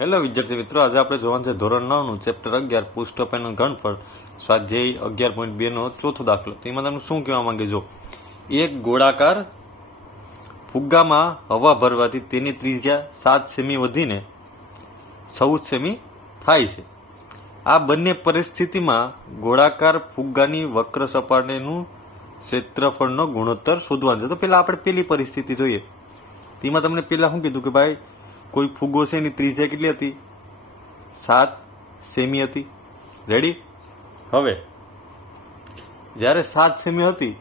Hello વિદ્યાર્થી મિત્રો, આજે આપણે જોવાનું છે ધોરણ 9નું ચેપ્ટર 11 પુષ્ટપ અને ઘનફળ સ્વાધ્યાય 11.2 નો ચોથો દાખલો. તો એમાં તમે શું કહેવા માંગે? જો એક ગોળાકાર ફુગ્ગામાં હવા ભરવાથી તેની ત્રિજ્યા 7 સેમી વધીને 14 સેમી થાય છે. આ બંને પરિસ્થિતિમાં ગોળાકાર ફુગ્ગાની વક્ર સપાટીનું ક્ષેત્રફળનો ગુણોત્તર શોધવાનો છે. તો પેલા આપણે પેલી પરિસ્થિતિ જોઈએ. તેમાં તમને પેલા શું કીધું કે ભાઈ કોઈ ફુગ્ગો છે એની ત્રિજ્યા કેટલી હતી? 7 સેમી હતી. રેડી? હવે જ્યારે 7 સેમી હતી,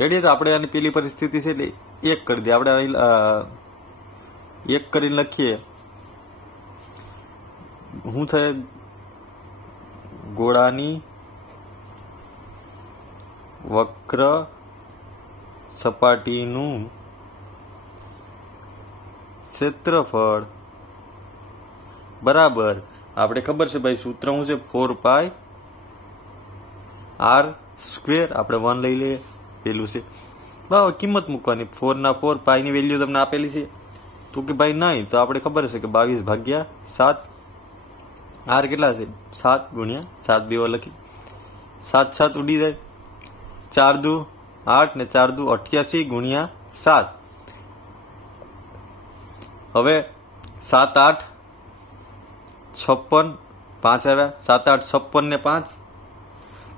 રેડી, તો આપણે આની પેલી પરિસ્થિતિ છે એટલે 1 કરી દઈએ. આપણે 1 કરીને લખીએ. શું થાય? ગોળાની વક્ર સપાટીનું ક્ષેત્રફળ બરાબર, આપણે ખબર છે ભાઈ સૂત્ર શું છે? 4πr². આપણે 1 લઈ લઈએ, પેલું છે બરાબર. કિંમત મૂકવાની 4 ના 4, પાઈની વેલ્યુ તમને આપેલી છે. તો કે ભાઈ નહીં, તો આપણે ખબર છે કે 22/7. આર કેટલા છે? 7 ગુણ્યા 7, બે લખી 7 7 ઉડી જાય. 4 દુ 8 ને 4 દુ 88 ગુણ્યા 7. હવે 7 8 56, 5 આવ્યા. 7 8 56 ને 5,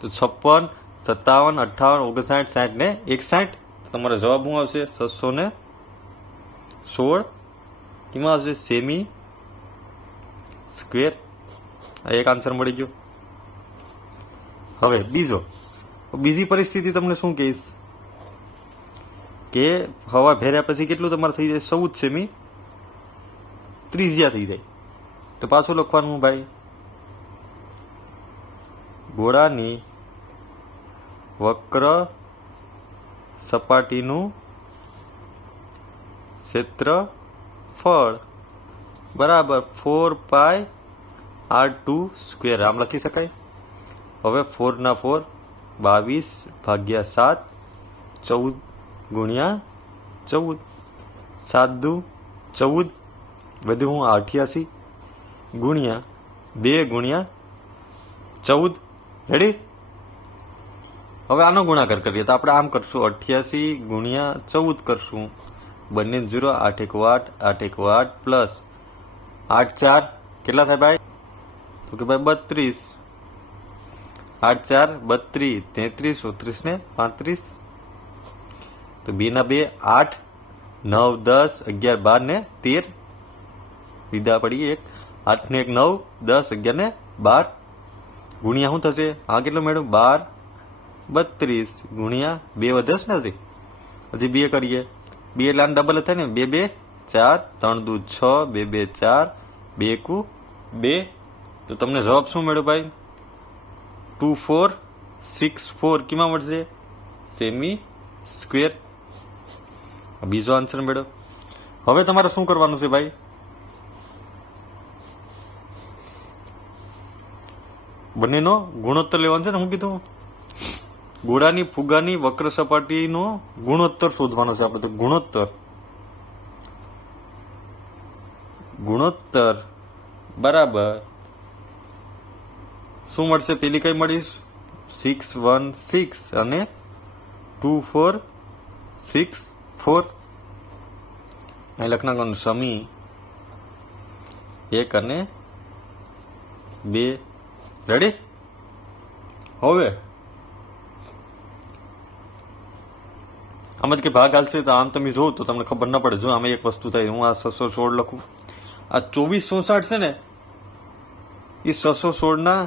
તો 56 57 58 59 60 ને 61. તો તમારો જવાબ શું આવશે? 616. કેમાં આવશે? Semi square. એક આન્સર મળી ગયો. હવે બીજી પરિસ્થિતિ તમને શું કહીશ કે હવા ભેર્યા પછી કેટલું તમારે થઈ જાય? 14 સેમી ત્રિજ્યા થઈ જાય. તો પાછું લખવાનું ભાઈ, ગોળાની વક્ર સપાટીનું ક્ષેત્રફળ બરાબર 4πr². આમ લખી શકાય. હવે 4 ના 4, 22/7, 14 ગુણ્યા 14, 7 દુ 14, વધુ હું 88 ગુણ્યા 2 ગુણ્યા 14. રેડી? હવે આનો ગુણાકાર કરીએ તો આપણે આમ કરશું, 88 ગુણ્યા 14 કરશું. બંને 0, 8 1 8, 8 1 8 પ્લસ 8 4 કેટલા થાય ભાઈ? તો કે ભાઈ 32. 8 4 32, 33 34 ને 35. તો 2 ના 2 8, 9 10 11 12 ને 13. વિદા પડી 1. 8 ને 1 9, 10 11 ને 12 ગુણ્યા શું થશે? હા, કેટલું મેળવું? 12 32 ગુણ્યા 2 વધે છે ને હજી 2 કરીએ. 2 એટલે આને ડબલ થાય ને, 2 2 4, 3 દુ 6, 2 2 4, 2 1 2. તો તમને જવાબ શું મળ્યો ભાઈ? 2464. કેમાં મળશે? Semi square. બીજો આન્સર મેળવો. હવે તમારે શું કરવાનું છે ભાઈ? બંનેનો ગુણોત્તર લેવાનો છે ને. હું કીધું? ગોળાની ફુગ્ગાની વક્ર સપાટીનો ગુણોત્તર શોધવાનો છે આપણે. તો ગુણોત્તર બરાબર શું મળશે? પેલી કઈ મળી? 616 અને 2464. અહીં લખ નાખવાનું સમી 1 અને 2. રેડી? હવે આમાં કે ભાગ હાલશે તો આમ તમે જોવો તો તમને ખબર ના પડે. જો આમાં એક વસ્તુ થાય, હું આ 616 લખું. આ 2464 છે ને, એ 616 ના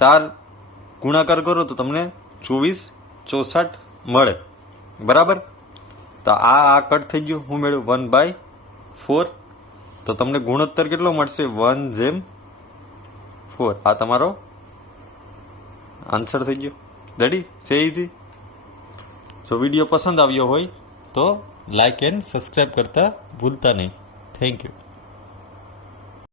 4 ગુણાકાર કરો તો તમને 2464 મળે. બરાબર? તો આ કટ થઈ ગયું. હું મેળવ્યું 1/4. તો તમને ગુણોત્તર કેટલો મળશે? 1/4. આ તમારો આન્સર થઈ ગયો. રેડી? સે ઇઝી. જો વિડીયો પસંદ આવ્યો હોય તો લાઇક એન્ડ સબસ્ક્રાઈબ કરતા ભૂલતા નહીં. Thank you.